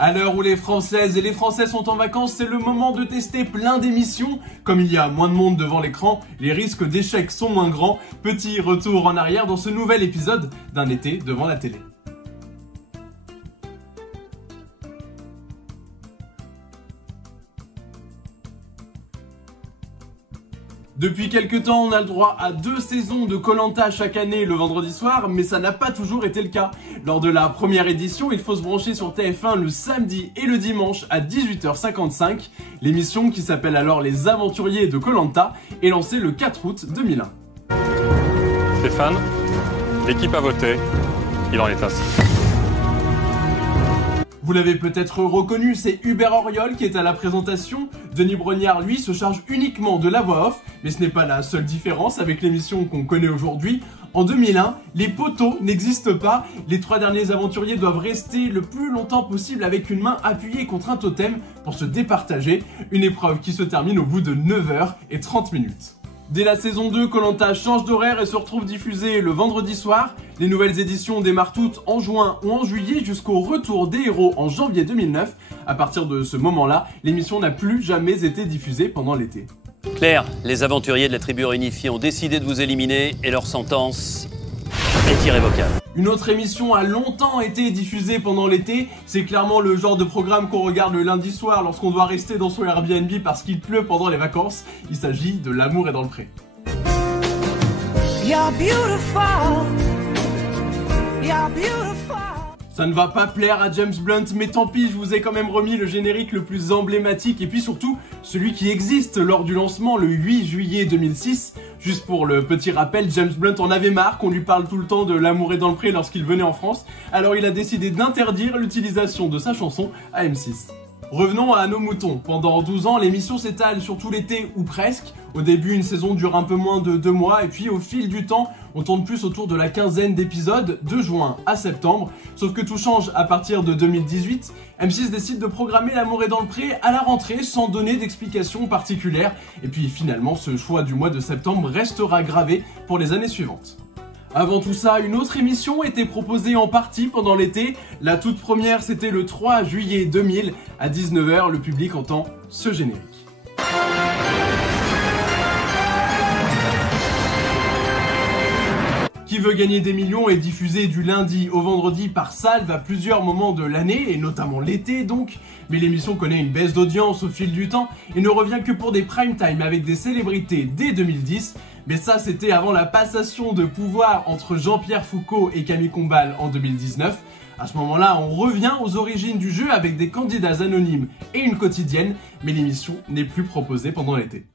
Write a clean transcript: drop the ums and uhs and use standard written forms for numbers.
À l'heure où les Françaises et les Français sont en vacances, c'est le moment de tester plein d'émissions. Comme il y a moins de monde devant l'écran, les risques d'échec sont moins grands. Petit retour en arrière dans ce nouvel épisode d'un été devant la télé. Depuis quelques temps, on a le droit à 2 saisons de Koh-Lanta chaque année le vendredi soir, mais ça n'a pas toujours été le cas. Lors de la première édition, il faut se brancher sur TF1 le samedi et le dimanche à 18h55. L'émission, qui s'appelle alors Les Aventuriers de Koh-Lanta, est lancée le 4 août 2001. Stéphane, l'équipe a voté, il en est ainsi. Vous l'avez peut-être reconnu, c'est Hubert Auriol qui est à la présentation. Denis Brognard, lui, se charge uniquement de la voix off, mais ce n'est pas la seule différence avec l'émission qu'on connaît aujourd'hui. En 2001, les poteaux n'existent pas, les 3 derniers aventuriers doivent rester le plus longtemps possible avec une main appuyée contre un totem pour se départager, une épreuve qui se termine au bout de 9h30. Dès la saison 2, Koh-Lanta change d'horaire et se retrouve diffusé le vendredi soir. Les nouvelles éditions démarrent toutes en juin ou en juillet jusqu'au retour des héros en janvier 2009. À partir de ce moment-là, l'émission n'a plus jamais été diffusée pendant l'été. Claire, les aventuriers de la tribu réunifiée ont décidé de vous éliminer et leur sentence est irrévocable. Une autre émission a longtemps été diffusée pendant l'été, c'est clairement le genre de programme qu'on regarde le lundi soir lorsqu'on doit rester dans son Airbnb parce qu'il pleut pendant les vacances. Il s'agit de L'amour est dans le pré. You're beautiful. You're beautiful. Ça ne va pas plaire à James Blunt, mais tant pis, je vous ai quand même remis le générique le plus emblématique et puis surtout celui qui existe lors du lancement le 8 juillet 2006. Juste pour le petit rappel, James Blunt en avait marre qu'on lui parle tout le temps de L'amour est dans le pré lorsqu'il venait en France, alors il a décidé d'interdire l'utilisation de sa chanson à M6. Revenons à nos moutons. Pendant 12 ans, l'émission s'étale sur tout l'été ou presque. Au début, une saison dure un peu moins de 2 mois et puis au fil du temps, on tourne plus autour de la quinzaine d'épisodes, de juin à septembre. Sauf que tout change à partir de 2018. M6 décide de programmer L'amour est dans le pré à la rentrée sans donner d'explication particulière. Et puis finalement, ce choix du mois de septembre restera gravé pour les années suivantes. Avant tout ça, une autre émission était proposée en partie pendant l'été. La toute première, c'était le 3 juillet 2000. À 19h, le public entend ce générique. Qui veut gagner des millions est diffusé du lundi au vendredi par salve à plusieurs moments de l'année, et notamment l'été donc. Mais l'émission connaît une baisse d'audience au fil du temps et ne revient que pour des prime time avec des célébrités dès 2010. Mais ça, c'était avant la passation de pouvoir entre Jean-Pierre Foucault et Camille Combal en 2019. À ce moment-là, on revient aux origines du jeu avec des candidats anonymes et une quotidienne, mais l'émission n'est plus proposée pendant l'été.